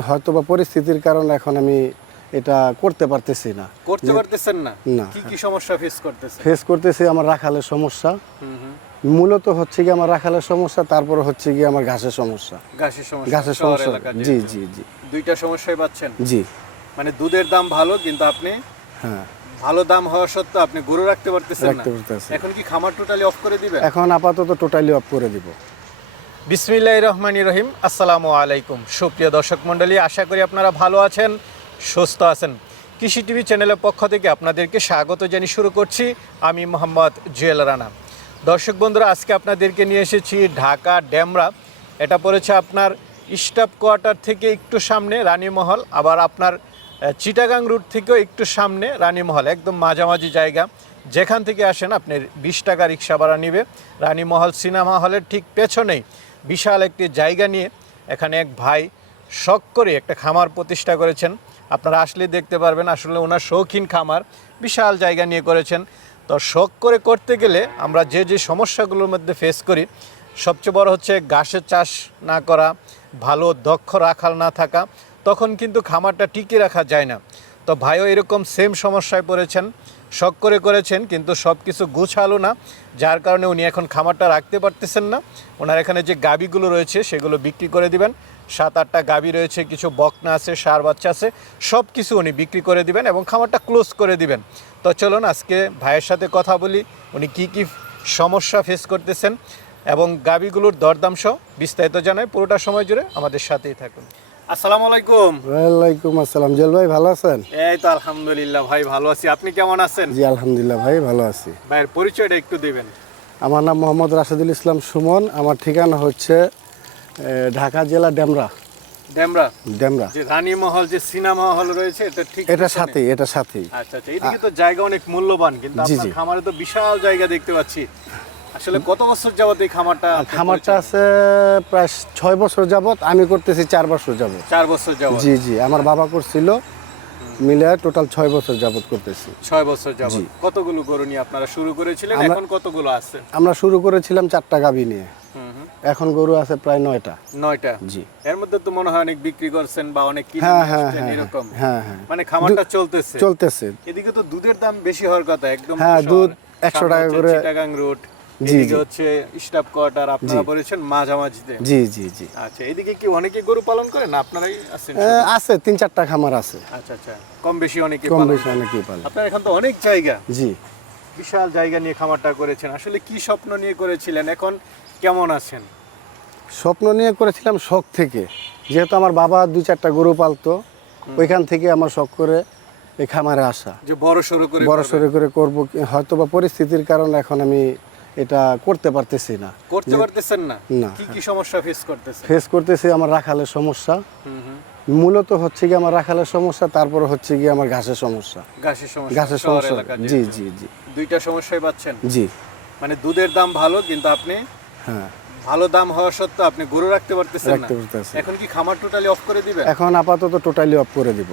হয়তো বা পরিস্থিতির কারণে এখন আমি এটা করতে পারতেছি না। করতে পারতেছেন না? না। কি কি সমস্যা ফেস করতেছেন? ফেস করতেছি আমার রাখালের সমস্যা। মূলত হচ্ছে কি আমার রাখালের সমস্যা তারপরে হচ্ছে কি আমার ঘাসের সমস্যা। ঘাসের সমস্যা ঘাসের সমস্যা। জি জি জি। দুইটা সমস্যাই পাচ্ছেন? জি। মানে দুধের দাম ভালো কিন্তু আপনি হ্যাঁ। ভালো দাম হওয়া সত্ত্বেও আপনি গরু রাখতে পারতেছেন না। এখন কি খামার টোটালি অফ করে দিবেন? এখন আপাতত টোটালি অফ করে দিব। বিসমিল্লাহ রহমানি রহিম। আসসালামু আলাইকুম। সুপ্রিয় দর্শক মণ্ডলী, আশা করি আপনারা ভালো আছেন, সুস্থ আছেন। কৃষি টিভি চ্যানেলের পক্ষ থেকে আপনাদেরকে স্বাগত জানিয়ে শুরু করছি আমি মোহাম্মদ জুয়েল রানা। দর্শক বন্ধুরা, আজকে আপনাদেরকে নিয়ে এসেছি ঢাকা ড্যামরা এটা পড়েছে আপনার স্টাফ কোয়ার্টার থেকে একটু সামনে রানীমহল আবার আপনার চিটাগাং রুট থেকেও একটু সামনে রানীমহল একদম মাঝামাঝি জায়গা। যেখান থেকে আসেন, আপনি বিশ টাকা রিক্সা ভাড়া নিবে। রানীমহল সিনেমা হলের ঠিক পেছনেই। বিশাল একটি জায়গা নিয়ে এখানে এক ভাই শখ করে একটা খামার প্রতিষ্ঠা করেছেন। আপনারা আসলে দেখতে পারবেন, আসলে ওনার শৌখিন খামার বিশাল জায়গা নিয়ে করেছেন। তো শখ করে করতে গেলে আমরা যে যে সমস্যাগুলোর মধ্যে ফেস করি, সবচেয়ে বড় হচ্ছে ঘাসের চাষ না করা, ভালো দক্ষ রাখাল না থাকা, তখন কিন্তু খামারটা টিকিয়ে রাখা যায় না। তো ভাইও এরকম সেম সমস্যায় পড়েছেন। শখ করে করেছেন, কিন্তু সব কিছু গুছালো না। যার কারণে উনি এখন খামারটা রাখতে পারতেছেন না। ওনার এখানে যে গাবিগুলো রয়েছে, সেগুলো বিক্রি করে দিবেন। সাত, আটটা গাবি রয়েছে, কিছু বকনা আছে, সার বাচ্চা আছে সব কিছু উনি বিক্রি করে দিবেন এবং খামারটা ক্লোজ করে দিবেন। তো চলুন আজকে ভাইয়ের সাথে কথা বলি, উনি কি কি সমস্যা ফেস করতেছেন এবং গাবিগুলোর দরদাম সহ বিস্তারিত জানাই। পুরোটা সময় জুড়ে আমাদের সাথেই থাকুন। আসসালামু আলাইকুম। ওয়ালাইকুম আসসালাম। জেল ভাই ভালো আছেন? এই তো আলহামদুলিল্লাহ ভাই ভালো আছি। আপনি কেমন আছেন? জি আলহামদুলিল্লাহ ভাই ভালো আছি। ভাইয়ের পরিচয়টা একটু দিবেন। আমার নাম মোহাম্মদ রাশেদুল ইসলাম সুমন। আমার ঠিকানা হচ্ছে ঢাকা জেলা ডেমরা। ডেমরা? ডেমরা। যে রানীমহল যে সিনেমা হল রয়েছে এটা ঠিক এটা পিছনে। সাথেই এটা সাথেই। আচ্ছা আচ্ছা। এদিকে তো জায়গা অনেক মূল্যবান কিন্তু আপনার। খামারে তো বিশাল জায়গা দেখতে পাচ্ছি। আসলে কত বছর যাবত এই খামারটা খামারটা আছে প্রায় ছয় বছর যাবত আমি করতেছি চার বছর যাবত চার বছর যাবত জি জি আমার বাবা করছিল মিলে টোটাল ছয় বছর যাবত করতেছি। ছয় বছর যাবত কতগুলো গরু নিয়ে আপনারা শুরু করেছিলেন? এখন কতগুলো আছে? আমরা শুরু করেছিলাম চারটা গাবি নিয়ে। এখন গরু আছে প্রায় নয়টা। নয়টা? জি। এর মধ্যে তো মনে হয় অনেক বিক্রি করছেন বা অনেক কিনে হ্যাঁ হ্যাঁ হ্যাঁ এরকম। হ্যাঁ হ্যাঁ মানে খামারটা চলতেছে? চলতেছে। এদিকে তো দুধের দাম বেশি হওয়ার কথা একদম হ্যাঁ, দুধ 100 সামনে টাকা করে- চিটাগাং রোড এদিকে হচ্ছে স্টাফ কোয়ার্টার আপনারা বলেছেন মাঝামাঝিতে। জি জি জি। আচ্ছা এদিকে কি অনেকে গরু পালন করেন আপনারাই আছেন আছে তিন চারটা খামার আছে। আচ্ছা আচ্ছা কম বেশি অনেকে কম বেশি করেন। অনেকেই পালে আপনার এখন তো অনেক জায়গা। জি। বিশাল জায়গা নিয়ে খামারটা করেছেন। আসলে কি স্বপ্ন নিয়ে করেছিলেন? এখন কেমন আছেন? স্বপ্ন নিয়ে করেছিলাম শখ থেকে। যেহেতু আমার বাবা দুই চারটা গরু পালতো ওইখান থেকে আমার শখ করে এই খামারে আসা। যে বড় সড়ো করে বড়। সড়ো করে করব হয়তো বা পরিস্থিতির কারণে এখন আমি এটা করতে পারতেছি না। করতে পারতেছেন না? না। কি কি সমস্যা ফেস করতেছেন? ফেস করতেছি আমার রাখালের সমস্যা। মূলত হচ্ছে কি আমার রাখালের সমস্যা তারপরে হচ্ছে কি আমার ঘাসের সমস্যা। ঘাসের সমস্যা ঘাসের সমস্যা। জি জি জি। দুইটা সমস্যাই পাচ্ছেন? জি। মানে দুধের দাম ভালো কিন্তু আপনি হ্যাঁ। ভালো দাম হওয়া সত্ত্বেও আপনি গরু রাখতে পারতেছেন না। এখন কি খামার টোটালি অফ করে দিবেন? এখন আপাতত টোটালি অফ করে দিব।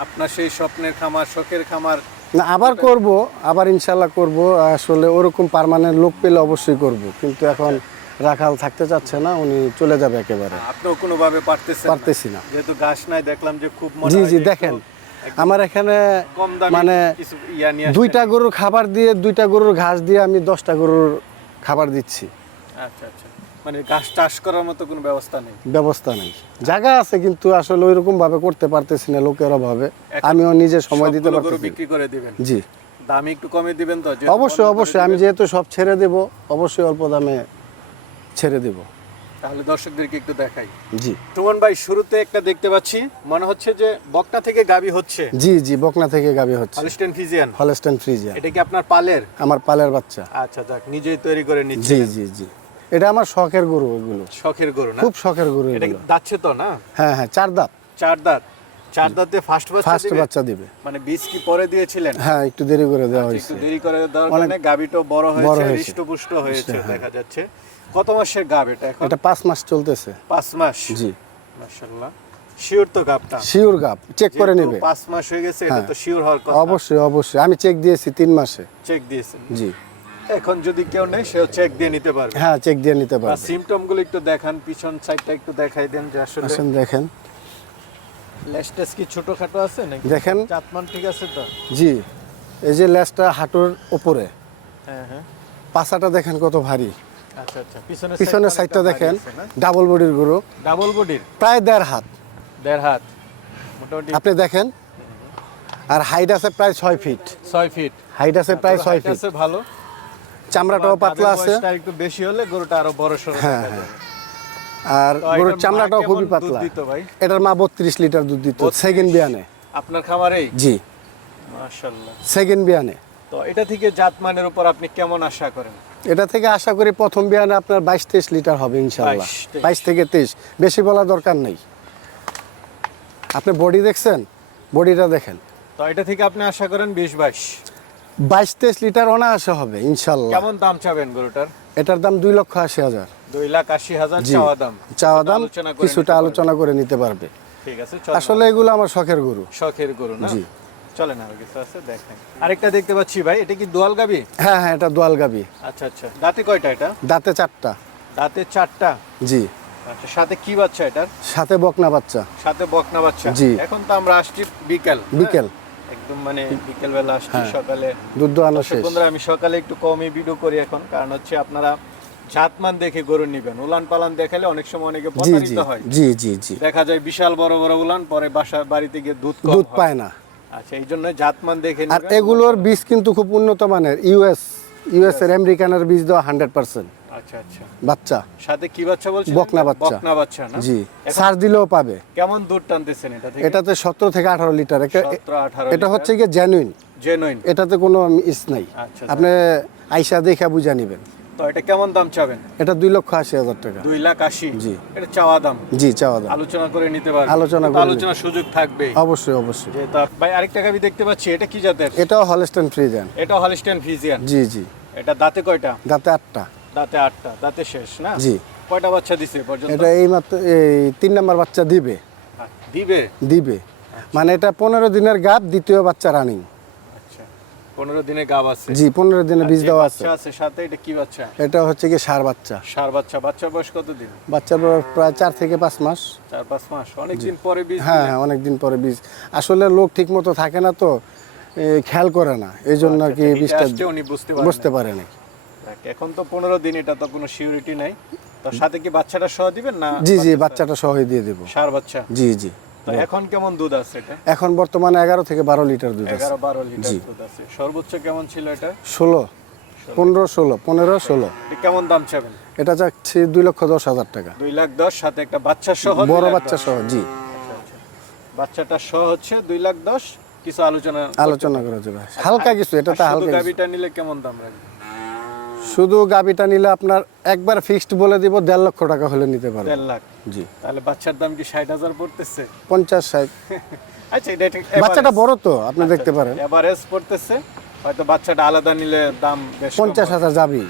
আপনার সেই স্বপ্নের খামার শখের খামার না আবার করব আবার ইনশাল্লাহ করব। আসলে ওরকম পারমানেন্ট লোক পেলে অবশ্যই করব কিন্তু এখন রাখাল থাকতে চাচ্ছে না উনি চলে যাবে একেবারে। আপনিও কোনোভাবে পারতেছেন পারতেছি না। যেহেতু ঘাস নাই দেখলাম যে খুব জি জি দেখেন আমার এখানে মানে। দুইটা গরুর খাবার দিয়ে দুইটা গরুর ঘাস দিয়ে আমি দশটা গরুর খাবার দিচ্ছি। আচ্ছা আচ্ছা। মানে ঘাস চাষ করার মতো কোনো ব্যবস্থা নেই? ব্যবস্থা নেই। জায়গা আছে কিন্তু আসলে ওইরকম ভাবে করতে পারতেছি না লোকের অভাবে। আমিও নিজে সময় দিতে পারতেছি বিক্রি করে দিবেন? জি। দাম একটু কমে দিবেন তো? অবশ্যই অবশ্যই। আমি যেহেতু সব ছেড়ে দেব অবশ্যই অল্প দামে ছেড়ে দেব। তাহলে দর্শকদেরকে একটু দেখাই। জি। সুমন ভাই শুরুতে একটা দেখতে পাচ্ছি। মনে হচ্ছে যে বকটা থেকে গাবি হচ্ছে। জি জি বকনা থেকে গাবি হচ্ছে। হলস্টেন ফিজিয়ান হলস্টেন ফ্রিজিয়া এটা কি আপনার পালের? আমার পালের বাচ্চা। আচ্ছা যাক নিজেই তৈরি করে নিচ্ছে জি জি জি। এটা আমার শখের গরু ওগুলো শখের গরু না? খুব শখের গরু এটা দাচ্ছে তো না? হ্যাঁ হ্যাঁ চার দাঁত। চার দাঁত। চার দাঁতে ফার্স্ট বাচ্চা ফার্স্ট বাচ্চা দিবে। মানে বীজ কি পরে দিয়েছিলেন? হ্যাঁ একটু দেরি করে দেওয়া একটু দেরি করে দেওয়ার কারণে গাবিটো বড় হয়েছে হয়েছে। হৃষ্টপুষ্ট হয়েছে হ্যাঁ। দেখা যাচ্ছে। কত মাসের গাব এটা এখন? এটা পাঁচ মাস চলতেছে। পাঁচ মাস? জি। মাশাআল্লাহ। শিওর তো গাবটা শিওর গাপ চেক করে নেবে। পাঁচ মাস হয়ে গেছে এটা হ্যাঁ। তো শিওর হওয়ার কথা। অবশ্যই অবশ্যই। আমি চেক দিয়েছি তিন মাসে। চেক দিয়েছেন। জি। এখন যদি কেউ নেই সেও চেক দিয়ে নিতে পারবে। হ্যাঁ চেক দিয়ে নিতে পারবে। সিমটমগুলো একটু দেখান পিছন সাইডটা একটু দেখাই দেন যে আসলে আসেন দেখেন। লেস্টেস কি ছোটখাটো আছে নাকি? দেখেন। চাতমান ঠিক আছে তো? জি এই যে লেজটা হাঁটুর উপরে। হ্যাঁ হ্যাঁ। পাছাটা দেখেন কত ভারী। আচ্ছা আচ্ছা। পিছনের পিছনের সাইডটা দেখেন ডাবল বডির গরু। ডাবল বডির প্রায় দেড় হাত। দেড় হাত। মোটামুটি আপনি দেখেন আর হাইট আছে প্রায় ছয় ফিট ছয় ফিট হাইট আছে প্রায় ছয় ফিট ভালো? চামড়াটাও পাতলা আছে। একটু বেশি হলে গরুটা আরও বড় সড়ো হ্যাঁ, দেখা আর গরুর চামড়াটাও খুবই পাতলা। এটার মা বত্রিশ লিটার দুধ দিত সেকেন্ড বিয়ানে। আপনার খামারেই? জি। মাশাআল্লাহ। সেকেন্ড বিয়ানে। তো এটা থেকে জাতমানের উপর আপনি কেমন আশা করেন? এটা থেকে আশা করি প্রথম বিয়ানে আপনার বাইশ তেইশ লিটার হবে ইনশাল্লাহ 22, 23 বাইশ থেকে তেইশ। বেশি বলা দরকার নেই। আপনি বডি দেখছেন? বডিটা দেখেন। তো এটা থেকে আপনি আশা করেন বিশ বাইশ বাইশ তেইশ লিটার অনায়াসে হবে ইনশাল্লাহ। কেমন দাম চাবেন গরুটার? এটার দাম দুই লক্ষ আশি হাজার। দুই লাখ আশি হাজার চাওয়া দাম। চাওয়া দাম কিছুটা আলোচনা করে নিতে পারবে। ঠিক আছে আসলে এগুলো আমার শখের গরু। শখের গরু না? জি। চলেন আর কিছু আছে দেখেন। আরেকটা দেখতে পাচ্ছি ভাই এটা কি দোয়াল গাবি? হ্যাঁ হ্যাঁ এটা দোয়াল গাবি। আচ্ছা আচ্ছা। দাঁতে কয়টা এটা? দাঁতে চারটা। দাঁতে চারটা? জি। আচ্ছা সাথে কি বাচ্চা এটার? সাথে বকনা বাচ্চা। সাথে বকনা বাচ্চা। জি। এখন তো আমরা আসছি বিকেল হ্যাঁ? বিকেল। একদম মানে বিকেল বেলা আসছি হ্যাঁ। সকালে। দুধ শেষ। বন্ধুরা আমি সকালে একটু কমই ভিডিও করি এখন কারণ হচ্ছে আপনারা জাতমান দেখে গরু নিবেন। উলান পালান দেখালে অনেক সময় অনেকে প্রতারিত হয়। জি জি জি। দেখা যায় বিশাল বড় বড় উলান পরে বাসা বাড়িতে গিয়ে দুধ দুধ পায় না। আচ্ছা এই জন্য জাতমান দেখে আর এগুলোর বীজ কিন্তু খুব উন্নত মানের ইউএস ইউএস। এর আমেরিকানের বীজ দেওয়া হান্ড্রেড পার্সেন্ট আচ্ছা আচ্ছা। বাচ্চা। সাথে কি বাচ্চা বলছেন বকনা বাচ্চা। বকনা বাচ্চা না? জি। সার দিলেও পাবে। কেমন দুধ টানতেছেন এটা থেকে? এটাতে সতেরো থেকে আঠারো লিটার। এটা- 17 18 এটা হচ্ছে গিয়ে জেনুইন জেনুইন এটাতে কোনো ইস নাই। আচ্ছা, আপনি দেখা বুঝা নিবেন। তো এটা কেমন দাম চাবেন? এটা দুই লক্ষ আশি হাজার টাকা। দুই লাখ আশি? জি। এটা চাওয়া দাম? জি চাওয়া দাম। আলোচনা করে নিতে পারবেন। আলোচনা আলোচনার সুযোগ থাকবেই। অবশ্যই অবশ্যই। ভাই আরেকটা গাবি দেখতে পাচ্ছি। এটা কি জাতের? এটাও হলস্টেন ফ্রিজেন এটা হলিস্টিয়ান ফিজিয়ান জি জি। এটা দাঁতে কয়টা? দাঁতে আটটা। দাঁতে আটটা দাঁতে শেষ না? জি। কয়টা বাচ্চা দিছে পর্যন্ত? এটা এই মাত্র এই তিন নাম্বার বাচ্চা দিবে। দিবে? দিবে। মানে এটা পনেরো দিনের গাপ দ্বিতীয় বাচ্চা রানিং আচ্ছা পনেরো দিনে গাব আছে। জি পনেরো দিনে বীজ দেওয়া আছে। আছে সাথে এটা কি বাচ্চা? এটা হচ্ছে কি সার বাচ্চা। সার বাচ্চা বাচ্চা বয়স কত দিন বাচ্চার বয়স প্রায় চার থেকে পাঁচ মাস। চার পাঁচ মাস অনেকদিন পরে বীজ হ্যাঁ দিলেন। হ্যাঁ অনেকদিন পরে বীজ। আসলে লোক ঠিক মতো থাকে না তো খেয়াল করে না। এই জন্য আর কি আচ্ছা, বীজটা বুঝতে পারেন পারে না এখন তো পনেরো দিন এটা তো কোনো সিউরিটি নাই। তো সাথে কি বাচ্চাটা সহ দিবেন না জি জি বাচ্চাটা সহই দিয়ে দেবো। সার বাচ্চা? জি জি। এখন কেমন দুধ আছে এটা? এখন বর্তমানে এগারো থেকে বারো লিটার দুধ আছে। এগারো বারো লিটার দুধ আছে। সর্বোচ্চ কেমন ছিল এটা? ষোলো পনেরো ষোলো পনেরো ষোলো। কেমন দাম চাবেন? এটা চাচ্ছি দুই লক্ষ দশ হাজার টাকা। দুই লাখ দশ সাথে একটা বাচ্চা সহ বড় বাচ্চা সহ জি। আচ্ছা, আচ্ছা। বাচ্চাটা সহ হচ্ছে দুই লাখ দশ। কিছু আলোচনা আলোচনা করা যাবে। হালকা কিছু এটা হালকা। গাবিটা নিলে কেমন দাম রাখবেন? শুধু গাবিটা নিলে আপনার একবার ফিক্সড বলে দিব দেড় লক্ষ টাকা হলে নিতে পারবে। দেড় লাখ। জি। তাহলে বাচ্চার দাম কি ষাট হাজার পড়তেছে? পঞ্চাশ ষাট। আচ্ছা এটা বাচ্চাটা বড় তো আপনি দেখতে পারেন। এভারেজ পড়তেছে। হয়তো বাচ্চাটা আলাদা নিলে দাম পঞ্চাশ হাজার যাবি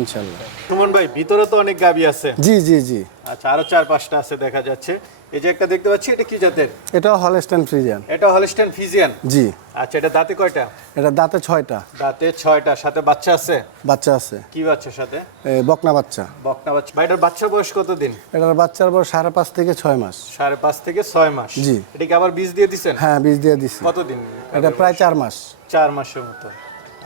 ইনশাল্লাহ সুমন ভাই ভিতরে তো অনেক গাবি আছে। জি জি জি। আচ্ছা আরও চার পাঁচটা আছে দেখা যাচ্ছে। এই যে একটা দেখতে পাচ্ছি এটা কি জাতের? এটাও হলস্টেন ফ্রিজিয়ান এটা হলিস্টান ফিজিয়ান জি। আচ্ছা এটা দাঁতে কয়টা? এটা দাঁতে ছয়টা। দাঁতে ছয়টা সাথে বাচ্চা আছে? বাচ্চা আছে। কি বাচ্চা সাথে? বকনা বাচ্চা। বকনা বাচ্চা। ভাই এটার বাচ্চার বয়স কত দিন এটার বাচ্চার বয়স সাড়ে পাঁচ থেকে ছয় মাস। সাড়ে পাঁচ থেকে ছয় মাস। জি। এটা কি আবার বীজ দিয়ে দিছেন? হ্যাঁ বীজ দিয়ে দিছি। কতদিন? এটা প্রায় চার মাস। চার মাসের মতো।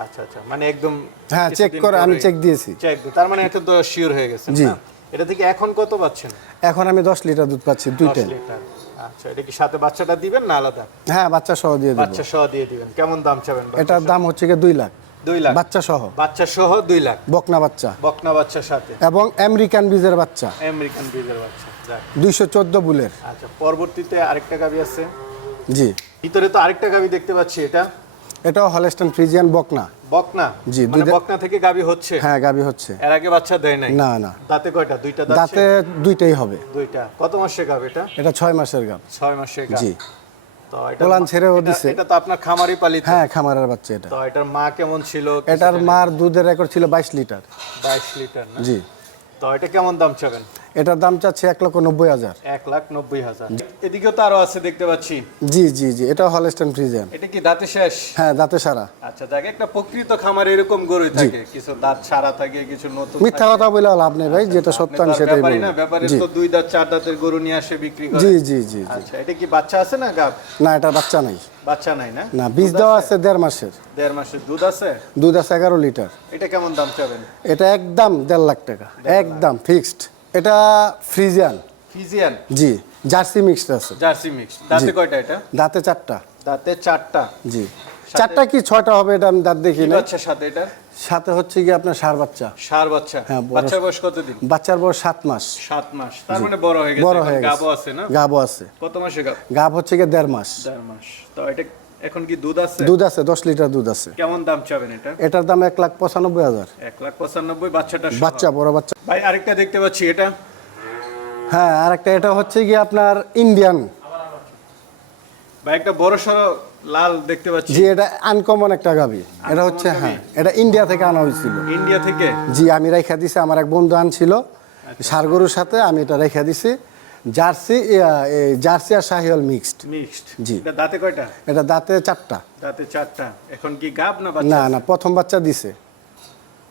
আচ্ছা আচ্ছা। মানে একদম হ্যাঁ চেক করে আমি চেক দিয়েছি। চেক তার মানে এটা তো শিওর হয়ে গেছে জি। এটা থেকে এখন কত পাচ্ছেন? এখন আমি দশ লিটার দুধ পাচ্ছি দুই দশ টাইম লিটার। আচ্ছা এটা কি সাথে বাচ্চাটা দিবেন না আলাদা? হ্যাঁ বাচ্চা সহ দিয়ে দেবো। বাচ্চা সহ দিয়ে দিবেন। কেমন দাম চাবেন এটার দাম হচ্ছে গিয়ে দুই লাখ। দুই লাখ। বাচ্চা সহ। বাচ্চা সহ দুই লাখ। বকনা বাচ্চা। বকনা বাচ্চার সাথে। এবং আমেরিকান বীজের বাচ্চা। আমেরিকান ব্রিজের বাচ্চা যাক। দুইশো চোদ্দ বুলের। আচ্ছা পরবর্তীতে আরেকটা গাবি আছে। জি। ভিতরে তো আরেকটা গাবি দেখতে পাচ্ছি এটা। এটাও হলস্টেন ফ্রিজিয়ান বকনা। বকনা? জি, মানে বকনা থেকে গাবি হচ্ছে? হ্যাঁ গাবি হচ্ছে। এর আগে বাচ্চা দেয় নাই? না না। দাঁতে কয়টা? দুইটা দাঁত দাঁতে দুইটাই হবে। দুইটা। কত মাসের গাব এটা? এটা ছয় মাসের গাব। ছয় মাসের গাব। জি। তো এটা ওলান ছেড়েও এটা- দিছে। এটা তো আপনার খামারি পালিত। হ্যাঁ খামারের বাচ্চা এটা। তো এটার মা কেমন ছিল? এটার মার দুধের রেকর্ড ছিল বাইশ লিটার। বাইশ লিটার না? জি। তো এটা কেমন দাম চাবেন? এটার দাম চাচ্ছে এক লক্ষ নব্বই হাজার। এক লাখ নব্বই হাজার। এদিকেও তো আরও আছে দেখতে পাচ্ছি। জি জি জি এটা হলস্টেন ফ্রিজিয়ান এটা কি দাঁতে শেষ? হ্যাঁ দাঁতে সারা। আচ্ছা দেখ একটা প্রকৃত খামার এরকম গরু থাকে কিছু দাঁত সারা থাকে কিছু নতুন মিথ্যা কথা বলে লাভ নেই ভাই যেটা সত্য আমি সেটাই বলব। না ব্যাপারে তো দুই দাঁত চার দাঁতের গরু নিয়ে আসে বিক্রি করে। জি জি জি জি। আচ্ছা এটা কি বাচ্চা আছে না গাব? না এটা বাচ্চা নাই। বাচ্চা নাই না? না বীজ দেওয়া আছে দেড় মাসের। দেড় মাসের দুধ আছে? দুধ আছে এগারো লিটার। এটা কেমন দাম চাবেন? এটা একদম দেড় লাখ টাকা। একদম ফিক্সড এটা ফ্রিজিয়ান। ফিজিয়ান জি জার্সি মিক্সড আছে। জার্সি মিক্স দাঁতে কয়টা এটা? দাঁতে চারটা। দাঁতে চারটা? জি। চারটা কি ছয়টা হবে এটা আমি দাঁত দেখি না বাচ্চা সাথে এটা সাথে হচ্ছে কি আপনার সার বাচ্চা। সার বাচ্চা? হ্যাঁ, বাচ্চার বয়স কতদিন? বাচ্চার বয়স সাত মাস। সাত মাস। তার মানে বড় হয়ে গেছে বড় হয়ে গেছে। গাবও আছে না? গাবও আছে। কত মাসে গাব? গাব হচ্ছে গিয়ে দেড় মাস। দেড় মাস। তো এটা এখন কি দুধ আছে? দুধ আছে দশ লিটার দুধ আছে। কেমন দাম চাবেন এটা? এটার দাম এক লাখ পঁচানব্বই হাজার। এক লাখ পঁচানব্বই বাচ্চাটা বাচ্চা বড় বাচ্চা। ভাই আরেকটা দেখতে পাচ্ছি এটা? হ্যাঁ আর একটা এটা হচ্ছে গিয়ে আপনার ইন্ডিয়ান। ভাই একটা বড় সড়ো লাল দেখতে পাচ্ছি। জি এটা আনকমন একটা গাবি। এটা হচ্ছে হ্যাঁ এটা ইন্ডিয়া থেকে আনা হয়েছিল। ইন্ডিয়া থেকে? জি আমি রেখা দিছি আমার এক বন্ধু আনছিল। সার গরুর সাথে আমি এটা রেখা দিছি। জার্সি জার্সি আর শাহিওয়াল মিক্সড। মিক্সড। জি। এটা দাঁতে কয়টা? এটা দাঁতে চারটা। দাঁতে চারটা। এখন কি গাব না বাচ্চা? না না প্রথম বাচ্চা দিছে।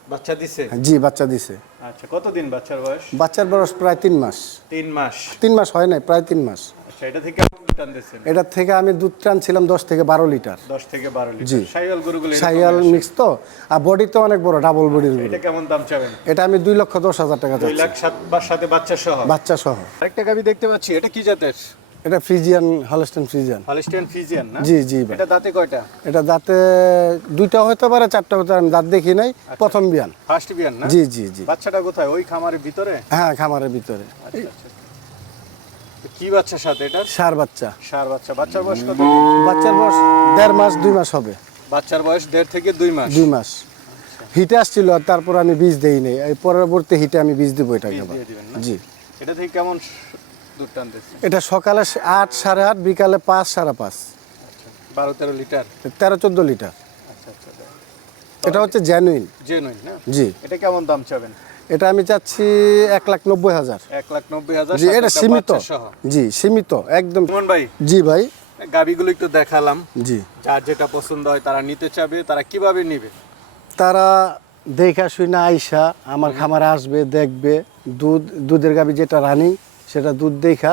বাচ্চা দিছে? জি বাচ্চা দিছে। আচ্ছা কতদিন বাচ্চার বয়স? বাচ্চার বয়স প্রায় তিন মাস। তিন মাস। তিন মাস হয় নাই প্রায় তিন মাস। আচ্ছা এটা থেকে এটার থেকে আমি দুধ টানছিলাম দশ থেকে বারো লিটার। দশ থেকে বারো জি। লিটার সাইয়াল সাইয়াল মিক্স তো। আর বডি তো অনেক বড় ডাবল বডির এটা কেমন দাম চাবেন? এটা আমি দুই লক্ষ দশ হাজার টাকা দুই লাখ সাত বা সাথে বাচ্চা সহ? বাচ্চা সহ। আরেকটা গাবি দেখতে পাচ্ছি এটা কি জাতের? এটা Friesian Holstein Friesian. Holstein Friesian না? জি জি এটা দাঁতে কয়টা? এটা দাঁতে দুইটা হতে পারে চারটা হতে পারে আমি দাঁত দেখি নাই। প্রথম বিয়ান। ফার্স্ট বিয়ান না? জি জি জি। বাচ্চাটা কোথায়? ওই খামারের ভিতরে? হ্যাঁ খামারের ভিতরে। আচ্ছা আচ্ছা। কি বাচ্চার সাথে এটা? সার বাচ্চা। সার বাচ্চা। বাচ্চার বয়স কত? বাচ্চার বয়স দেড় মাস দুই মাস হবে। বাচ্চার বয়স দেড় থেকে দুই মাস? দুই মাস। হিটে আসছিল আর তারপর আমি বীজ দেই নাই। এই পরবর্তী হিটে আমি বীজ দিব এটাকে? জি। এটা থেকে কেমন দুধ টানতেছে? এটা সকালে আট সাড়ে আট বিকালে পাঁচ সাড়ে পাঁচ। বারো তেরো লিটার? তেরো চোদ্দ লিটার। আচ্ছা আচ্ছা এটা হচ্ছে জেনুইন জেনুইন জি। এটা কেমন দাম চাবেন? এটা আমি চাচ্ছি এক লাখ নব্বই হাজার। এক লাখ নব্বই হাজার জি এটা সীমিত। জি সীমিত একদম। ভাই জি ভাই। গাবিগুলো একটু দেখালাম। জি। যার যেটা পছন্দ হয় তারা নিতে চাবে তারা কীভাবে নিবে? তারা দেখা শুনে আইসা আমার খামারে আসবে দেখবে। দুধ দুধের গাবি যেটা রানিং সেটা দুধ দেখা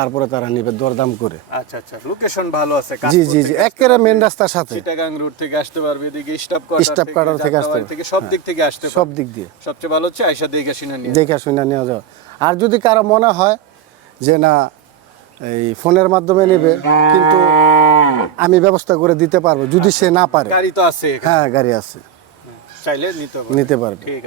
তারপরে তারা নিবে দরদাম করে। আচ্ছা আচ্ছা লোকেশন ভালো আছে জি জি জি একেবারে মেন রাস্তার সাথে। চিটাগাং রুট থেকে আসতে পারবে এদিকে স্টাফ কোয়ার্টার স্টাফ কোয়ার্টার থেকে আসতে থেকে সব দিক থেকে আসতে সব দিক দিয়ে। সবচেয়ে ভালো হচ্ছে আয়সা দেখে শুনে নিয়ে দেখা শুনে নেওয়া যাবে আর যদি কারও মনে হয় যে না এই ফোনের মাধ্যমে নেবে কিন্তু আমি ব্যবস্থা করে দিতে পারব যদি সে না পারে। গাড়ি তো আছে হ্যাঁ গাড়ি আছে। চাইলে নিতে পারবে। নিতে পারবে।